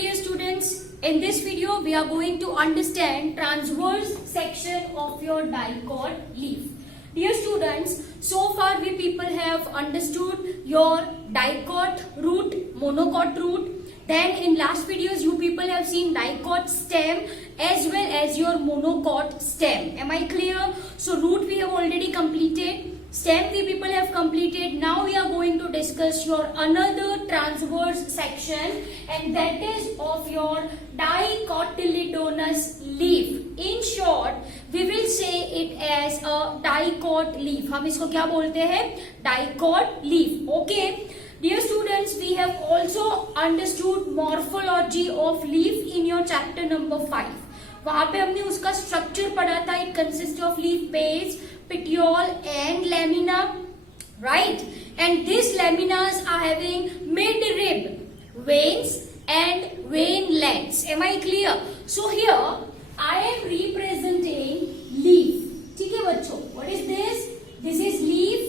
dear students, in this video we are going to understand transverse section of your dicot leaf. Dear students, so far we people have understood your dicot root, monocot root. Then in last videos you people have seen dicot stem as well as your monocot stem. Am I clear? So root we have already completed. Stem we people have completed. Now we are going to discuss your another transverse section, and that is of your dicotyledonous leaf. In short, we will say it as a dicot leaf. हम इसको क्या बोलते हैं? Dicot leaf. Okay. Dear students, we have also understood morphology of leaf in your chapter number 5. वहाँ पे हमने उसका structure पढ़ा था. It consists of leaf base, petiole and lamina, right? And these laminas are having mid-rib veins and veinlets. Am I clear? So here I am representing leaf. ठीक है बच्चों? What is this? This is leaf.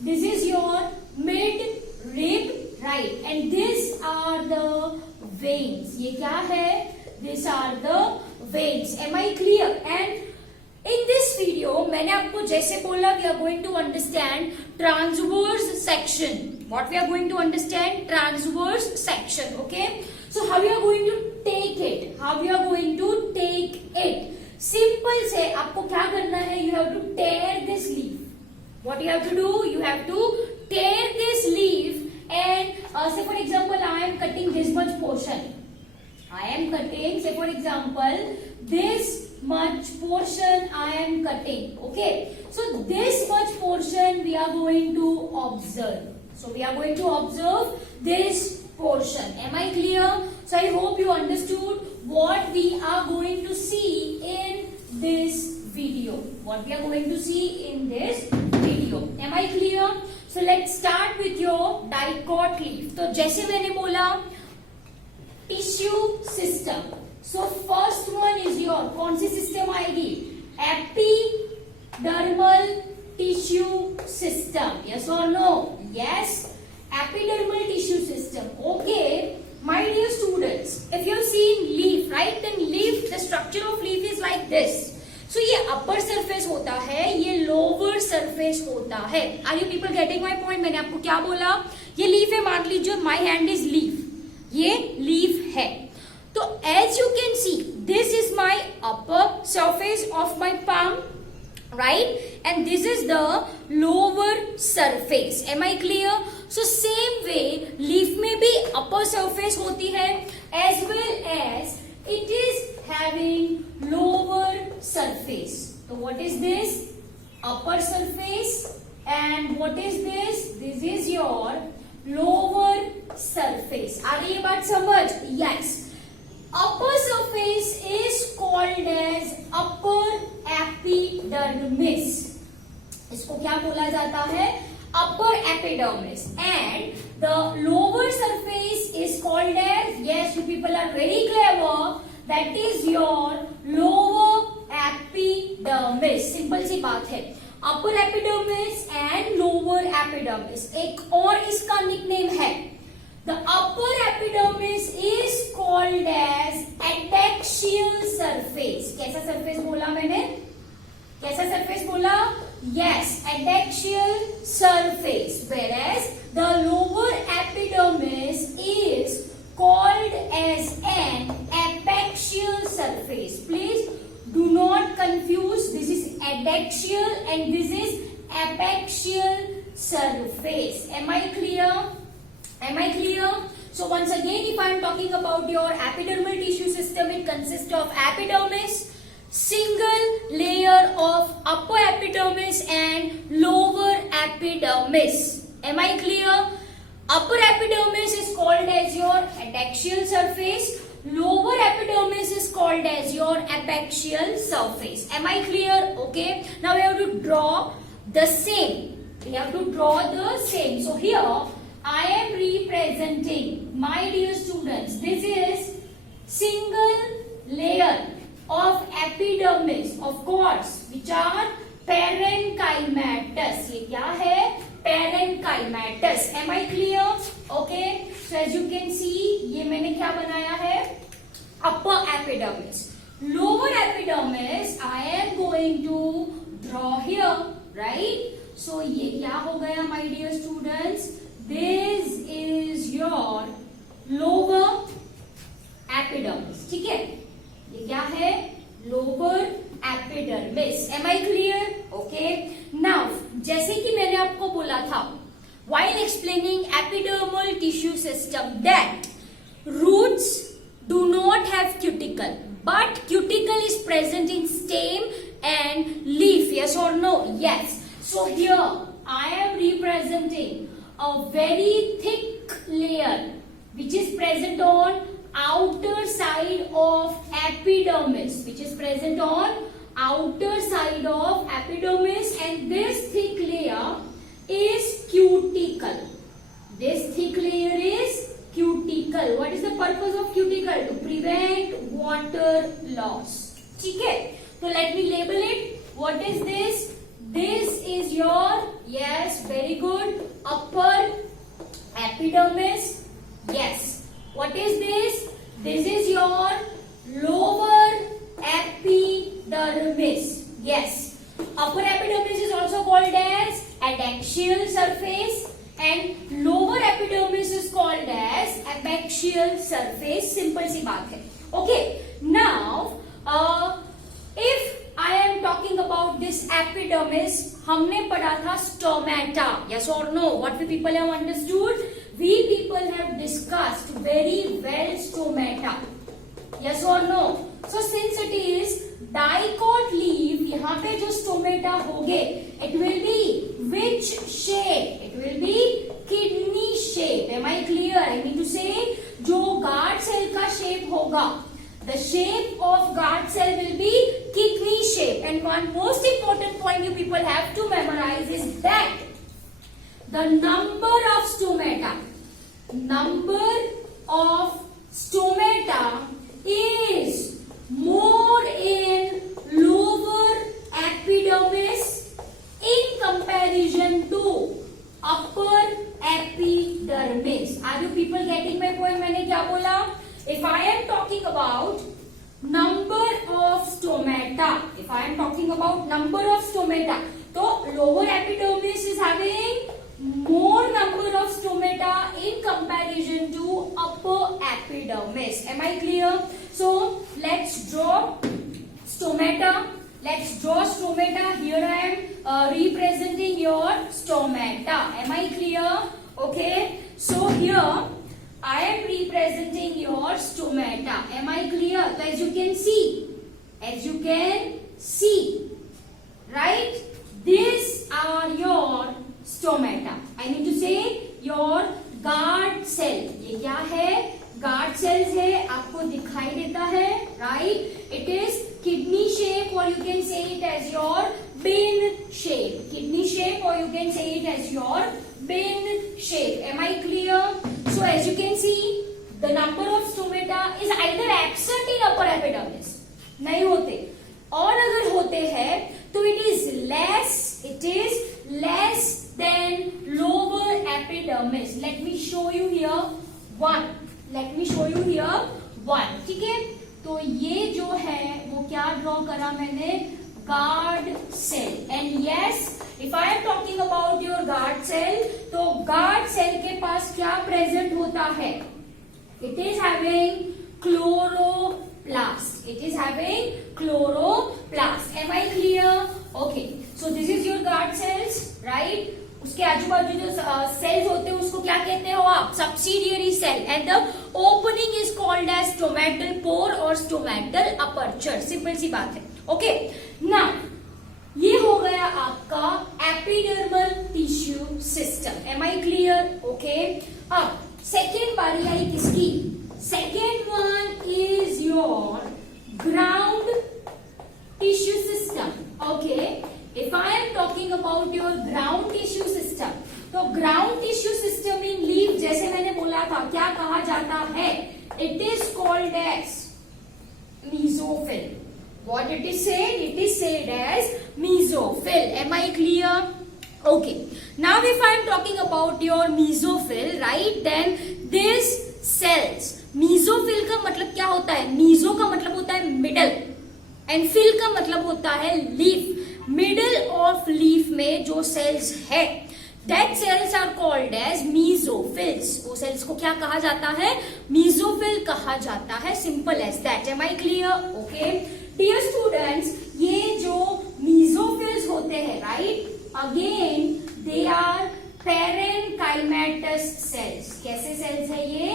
This is your mid-rib, right? And these are the veins. ये क्या है? These are the veins. Am I clear? And in this video, मैंने आपको जैसे बोला, we are going to understand transverse section. What we are going to understand? Transverse section. Okay. So how you are going to take it? How you are going to take it? Simple से आपको क्या करना है? You have to tear this leaf. What you have to do? You have to tear this leaf and say for example, I am cutting this much portion. I am cutting, say for example, this much portion I am cutting. Okay. So this much portion we are going to observe. So we are going to observe this portion. Am I clear? So I hope you understood what we are going to see in this video. What we are going to see in this video. Am I clear? So let's start with your dicot leaf. तो जैसे मैंने बोला tissue system. So first one is your कौन सी system आएगी? Epidermal tissue system. Yes or no? Yes. Epidermal tissue system. Okay. My dear students, if you have seen leaf, right? Then leaf, the structure of leaf is like this. So ये upper surface होता है, ये lower surface होता है. Are you people getting my point? मैंने आपको क्या बोला? ये leaf है, मान लीजिए my hand is leaf. ये leaf है. तो as you can see, this is my upper surface of my palm, right? And this is the lower surface. Am I clear? So same way, leaf में भी upper surface होती है, as well as it is having lower surface. So what is this? Upper surface. And what is this? This is your lower surface. आ रही है बात समझ? Yes. Upper surface is called as upper epidermis. इसको क्या बोला जाता है? Upper epidermis. And the lower surface is called as, yes, you people are very clever, that is your lower epidermis. Simple सी बात है. Upper epidermis and lower epidermis. एक और इसका nickname है. The upper epidermis is called as adaxial surface. कैसा surface बोला मैंने? कैसा surface बोला? Yes, adaxial surface. Whereas the lower epidermis is called as an apexial surface. Please do not confuse. This is adaxial and this is apexial surface. Am I clear? Am I clear? So once again, if I am talking about your epidermal tissue system, it consists of epidermis, single layer of upper epidermis and lower epidermis. Am I clear? Upper epidermis is called as your adaxial surface. Lower epidermis is called as your apexial surface. Am I clear? Okay. Now we have to draw the same. We have to draw the same. So here I am representing, my dear students, this is single layer of epidermis, of course, which are parenchymatous. ये क्या है? Parenchymatous. Am I clear? Okay. So as you can see, ये मैंने क्या बनाया है? epidermis. Lower epidermis I am going to draw here, right? So ये क्या हो गया my dear students? This is your lower epidermis. ठीक है, ये क्या है? Lower epidermis. Am I clear? Okay. Now, जैसे कि मैंने आपको बोला था while explaining epidermal tissue system that roots do not have cuticle, but cuticle is present in stem and leaf. Yes or no? Yes. So here I am representing a very thick layer which is present on outer side of epidermis, which is present on outer side of epidermis, and this thick layer is cuticle. This thick layer is cuticle. What is the purpose of cuticle? To prevent water loss. ठीक है, तो let me label it. What is this? This is your, yes, very good, upper epidermis. Yes. What is this? This is your lower epidermis. Yes. Upper epidermis is also called as adaxial surface and lower epidermis is called as abaxial surface. Simple सी बात है. Okay. Now, if I am talking about this epidermis, हमने पढ़ा था stomata. Yes or no? What we people have understood? We people have discussed very well stomata. Yes or no? So since it is dicot leaf, यहाँ पे जो stomata होंगे, it will be which shape? It will be kidney shape. Am I clear? I mean to say, जो guard cell का shape होगा, the shape of guard cell will be kidney shape. And one most important point you people have to memorize is that the number of stomata is more in lower epidermis in comparison to upper epidermis. Are you people getting my point? मैंने क्या बोला? If I am talking about number of stomata, तो lower epidermis is having more number of stomata in comparison to upper epidermis. Am I clear? So let's draw stomata. Here I am representing your stomata. Am I clear? Okay. So here I am representing your stomata. Am I clear? So as you can see, right? These are your stomata. I mean to say your guard cell. ये क्या है? Guard cells है, आपको दिखाई देता है, right? It is kidney shape, or you can say it as your bin shape. Kidney shape, or you can say it as your bin shape. Am I clear? So as you can see, the number of stomata is either absent in upper epidermis, नहीं होते, और अगर होते हैं तो it is less than lower epidermis. Let me show you here one. ठीक है, तो ये जो है वो क्या ड्रॉ करा मैंने? Guard cell. And yes, if I am talking about your guard cell, तो गार्ड सेल के पास क्या प्रेजेंट होता है? It is having chloroplast. Am I clear? Okay. So this is your guard cells, right? उसके आजू बाजू जो सेल्स होते हैं उसको क्या कहते हो आप? Subsidiary cell. And the opening is called as stomatal pore और स्टोमेटल अपर्चर. सिंपल सी बात है. ओके. नाउ ये हो गया आपका epidermal tissue system. Am I clear? Okay. अब सेकेंड बारी आई किसकी? Second one is your ground tissue system. Okay. If I am talking about your ground tissue system, तो ground tissue system in leaf, जैसे मैंने बोला था, क्या कहा जाता है? It is called as mesophyll. What it is said? It is said as mesophyll. Am I clear? Okay. Now if I am talking about your mesophyll, right, then these cells, mesophyll का का मतलब क्या होता है, meso का मतलब होता है मिडल, एंड फिल का मतलब होता है लीफ। मिडल ऑफ लीफ में जो सेल्स है, that cells are called as mesophylls. वो सेल्स को क्या कहा जाता है, मीजोफिल कहा जाता है, simple as that. Am I clear? Okay dear students, ये जो मीजोफिल्स होते हैं, right, again they are parenchymatous cells. कैसे सेल्स है ये,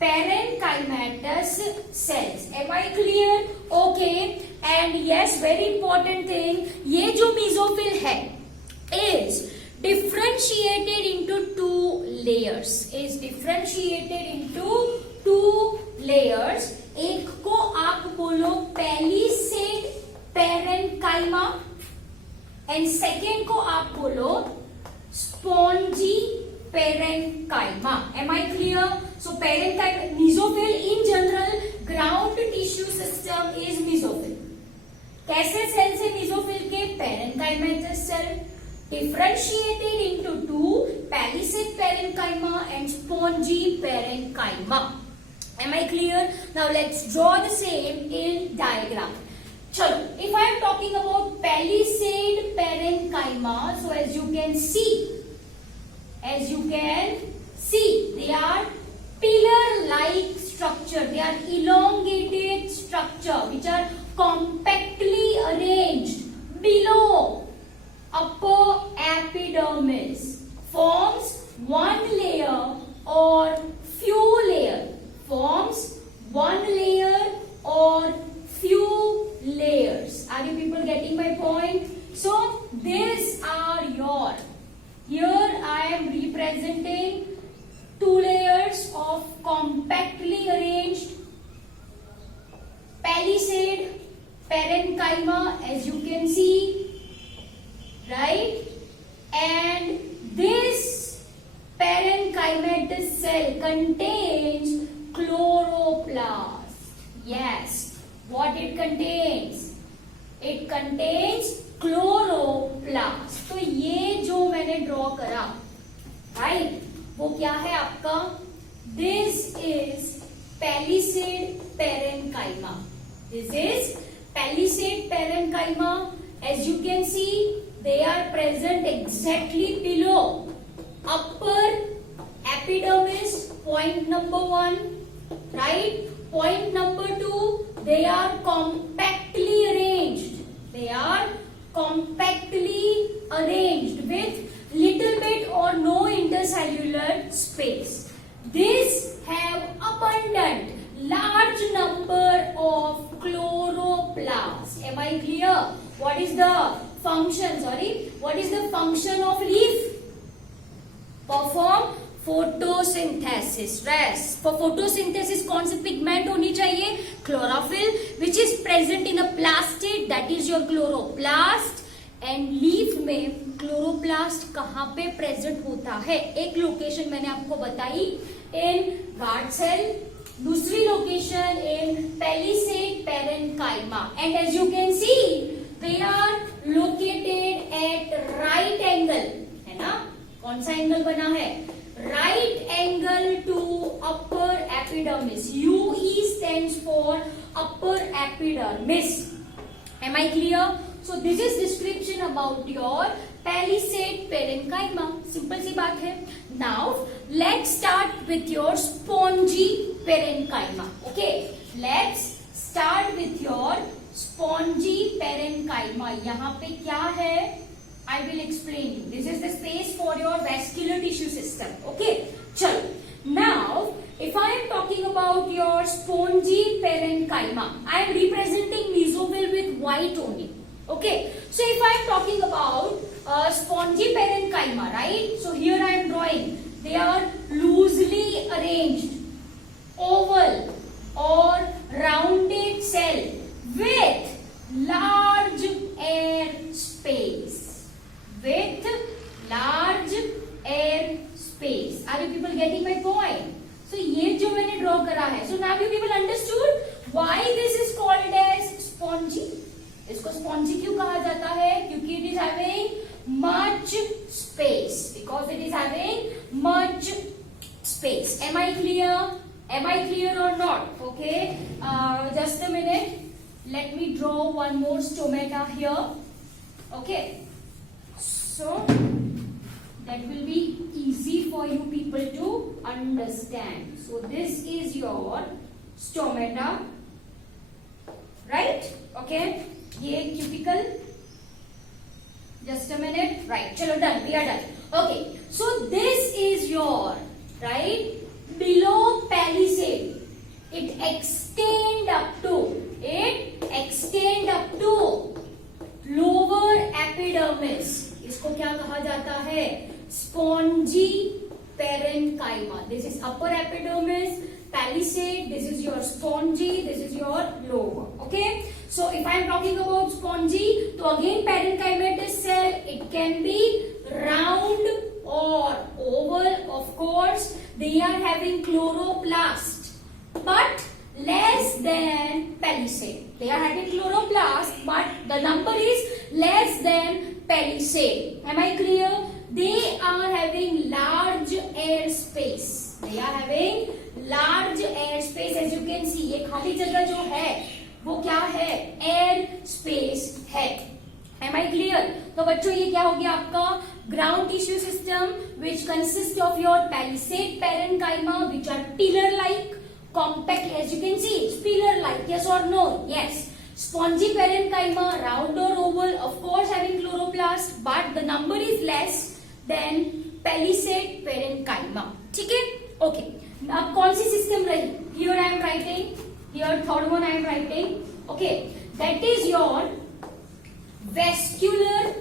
parenchymatous cells. Am I clear? Okay, and yes, very important thing, ये जो मीजोफिल है is differentiated into two layers, is differentiated into two layers। एक को आप बोलो पैलिसेड पेरेनकाइमा, एंड सेकेंड को आप बोलो spongy parenchyma. Am I clear? So parenchyma, mesophyll in general ground tissue system is mesophyll. कैसे सेल्स है मीजोफिल के, parenchymatous cell, differentiated into two, palisade parenchyma and spongy parenchyma. Am I clear? Now let's draw the same in diagram. Chalo, if I am talking about palisade parenchyma, so as you can see, they are pillar-like structure. They are elongated structure which are compactly arranged below upper epidermis, forms one layer or few layer, forms one layer or few layers. Are you people getting my point? So these are your, here I am representing two layers of compactly arranged palisade parenchyma, as you can see, right, and this parenchymatous cell contains chloroplast. Yes, what it contains, it contains chloroplast। तो ये जो मैंने draw करा, right, वो क्या है आपका, this is palisade parenchyma, this is palisade parenchyma। as you can see, they are present exactly below upper epidermis, point number 1, right? Point number 2, they are compactly arranged. They are compactly arranged with little bit or no intercellular space. These have abundant, large number of chloroplasts. Am I clear? What is the function, what is the function of leaf? Perform photosynthesis। Rest, for photosynthesis कौन सी pigment होनी चाहिए, chlorophyll, which is present in a plastid, that is your chloroplast। And leaf में chloroplast कहाँ पे present होता है, एक location मैंने आपको बताई इन गार्ड सेल, दूसरी location in palisade parenchyma, and as you can see they are located at right angle, है ना, कौन सा एंगल बना है, right angle to upper epidermis। UE stands for upper epidermis। Am I clear? So this is description about your palisade parenchyma। Simple सी बात है। Now let's start with your spongy parenchyma। Okay, let's start with your spongy parenchyma। यहाँ पे क्या है, I will explain you। This is the space for your vascular tissue system। Okay, चलो। Now if I am talking about your spongy parenchyma, I am representing mesophyll with white only। Okay, so if I am talking about spongy parenchyma, right? So here I am drawing, they are loosely arranged oval or rounded cell with large air space, with large air space। Are you people getting my point? So ये जो मैंने draw करा है, so now you people understood why this is called as spongy। इसको spongy क्यों कहा जाता है, क्योंकि it is having much space, because it is having much space. Am I clear, am I clear और not? Okay, just a minute. Let me draw one more stomata here. Okay, so that will be easy for you people to understand. So this is your stomata, right? Okay, ये cuticle. Just a minute. Right, chalo done. We are done. Okay, so this is your, right, below palisade. It extend up to lower epidermis. इसको क्या कहा जाता है? Spongy parenchyma. This is upper epidermis, palisade. This is your spongy. This is your lower. Okay. So if I am talking about spongy, so again parenchymatous cell. It can be round or oval. Of course, they are having chloroplast, but less than palisade. They are having chloroplast, but the number is less than palisade. Am I clear? They are having large air space. They are having large air space. As you can see, ये खाली जगह जो है वो क्या है? Air space है. Am I clear? तो बच्चों ये क्या हो गया आपका ground tissue system, which consists of your palisade parenchyma, which are pillar-like, compact, as you can see, it's pillar-like. Yes or no? Yes. Spongy parenchyma, round or oval, of course having chloroplast, but the number is less than palisade parenchyma. ठीक है? Okay. अब कौन सी system रही? Here I am writing. Here third one I am writing. Okay. That is your vascular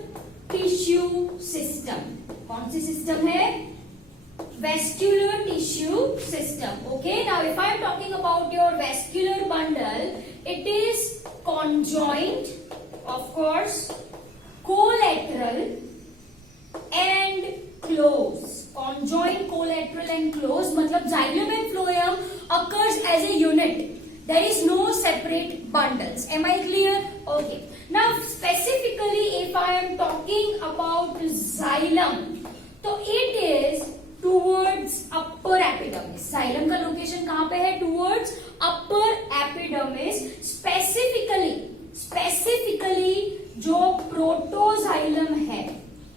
tissue system. कौन सी system है? Vascular tissue system. Okay. Now if I am talking about your vascular bundle, it is conjoint, of course, collateral and close. Conjoint, collateral and close. मतलब xylem and phloem occurs as a unit. There is no separate bundles. Am I clear? Okay. Now specifically if I am talking about xylem, तो it is towards upper epidermis. Xylem का location कहाँ पे है? Towards upper epidermis. Specifically जो protoxylem है,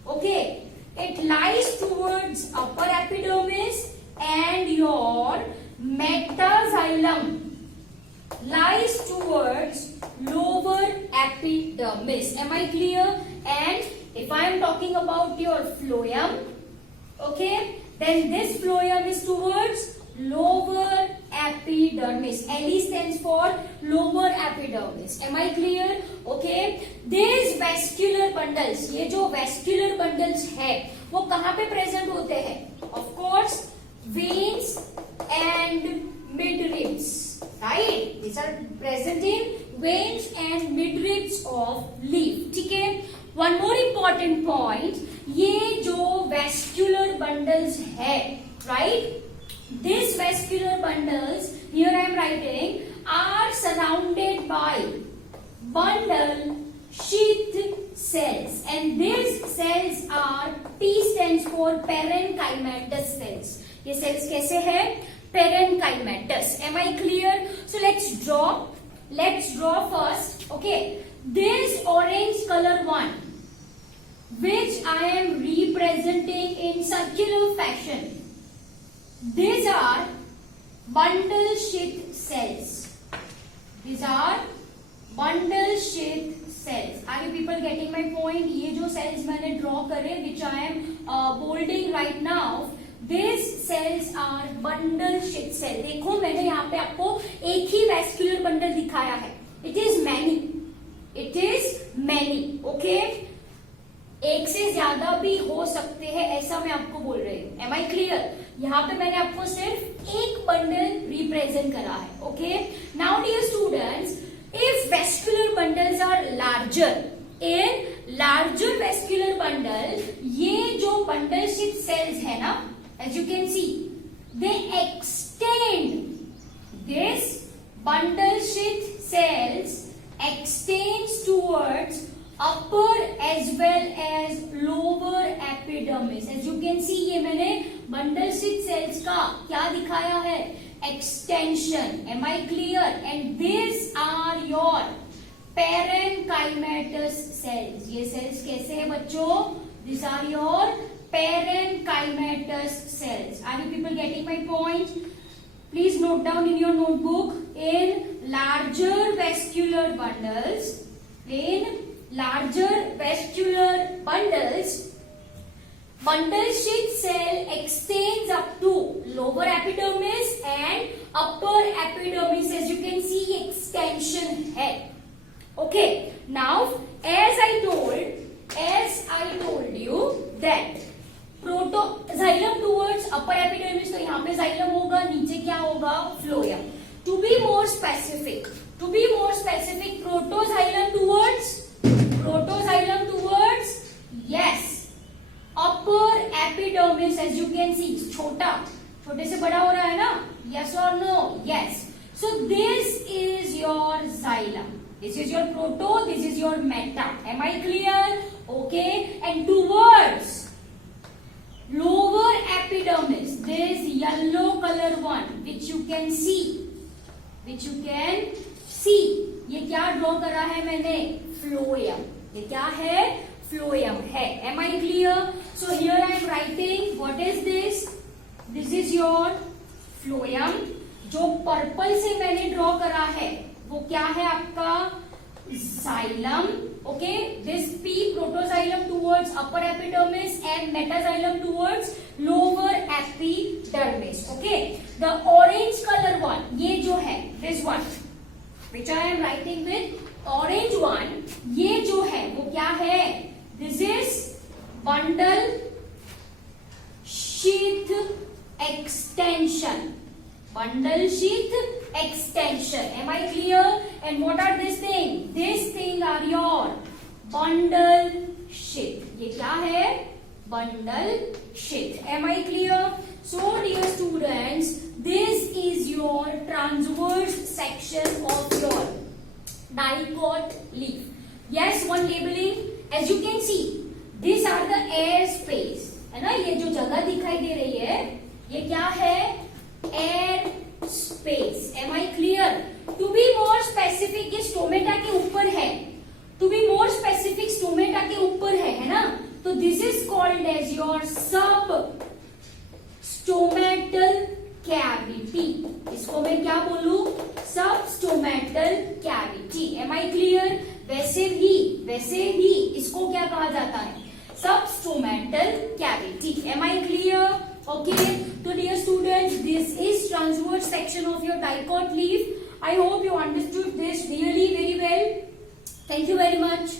okay, it lies towards upper epidermis, and your metaxylem lies towards lower epidermis. Am I clear? And if I am talking about your phloem, okay, then this phloem is towards lower epidermis. LE stands for lower epidermis. Am I clear? Okay. These vascular bundles, ये जो vascular bundles है, वो कहाँ पे present होते हैं? Of course, veins and midribs. Right? These are present in veins and midribs of leaf. ठीक है? One more important point. ये जो vascular bundles है, right? These vascular bundles, here I am writing, are surrounded by bundle sheath cells, and these cells are, P stands for parenchymatous cells. ये cells कैसे है? Parenchymatous. Am I clear? So let's draw first. Okay, this orange color one, which I am representing in circular fashion, these are bundle sheath cells. These are bundle sheath cells. Are you people getting my point? ये जो cells मैंने draw करे, which I am bolding right now, these cells are bundle sheath cell. देखो मैंने यहाँ पे आपको एक ही vascular bundle दिखाया है. It is many. It is many. Okay? एक से ज्यादा भी हो सकते हैं, ऐसा मैं आपको बोल रही हूँ. Am I clear? यहाँ पे मैंने आपको सिर्फ एक बंडल रिप्रेजेंट करा है. Okay. Now dear students, if vascular bundles are larger, in larger vascular bundle, ये जो बंडल शीथ सेल्स है ना, as you can see, they extend, this bundle sheath cells extends towards upper as well as lower epidermis. As you can see, ये मैंने bundle sheath cells का क्या दिखाया है? extension. Am I clear? And these are your parenchymatous cells. ये cells कैसे हैं बच्चों? These are your parenchymatous cells. Are you people getting my point? Please note down in your notebook. In larger vascular bundles, bundle sheath cell extends up to lower epidermis and upper epidermis. As you can see, extension है. Okay. Now, as I told you that xylem towards upper epidermis, तो यहाँ पे xylem होगा, नीचे क्या होगा? Phloem. To be more specific, protoxylem towards yes, upper epidermis. As you can see, छोटे से बड़ा हो रहा है ना? Yes or no? Yes. So this is your xylem. This is your proto, this is your meta. Am I clear? Okay. And towards lower epidermis, this yellow color one, which you can see. ये क्या draw करा है मैंने? Phloem. ये क्या है? Phloem है. Am I clear? So here I am writing. What is this? This is your phloem. जो पर्पल से मैंने ड्रॉ करा है वो क्या है आपका? xylem. Okay. This P protoxylem towards upper epidermis and metaxylem towards lower epidermis. Okay. The orange color one, ये जो है, this one, which I am writing with orange one, ये जो है वो क्या है? This is bundle sheath extension. Bundle sheath extension. Am I clear? And what are this thing? This thing are your bundle sheath. ये क्या है? Bundle sheath. Am I clear? So dear students, this is your transverse section of your dicot leaf. Yes, one labeling. As you can see, these are the air space. है ना? ये जो जगह दिखाई दे रही है, ये क्या है? Air space. Am I clear? To be more specific, ये स्टोमेटा के ऊपर है. To be more specific, stomata के ऊपर है ना? तो this is called as your substomatal cavity. इसको मैं क्या बोलूं? Substomatal cavity. Am I clear? वैसे ही इसको क्या कहा जाता है? Substomatal cavity. Am I clear? Okay. So dear students, this is transverse section of your dicot leaf. I hope you understood this really very well. Thank you very much.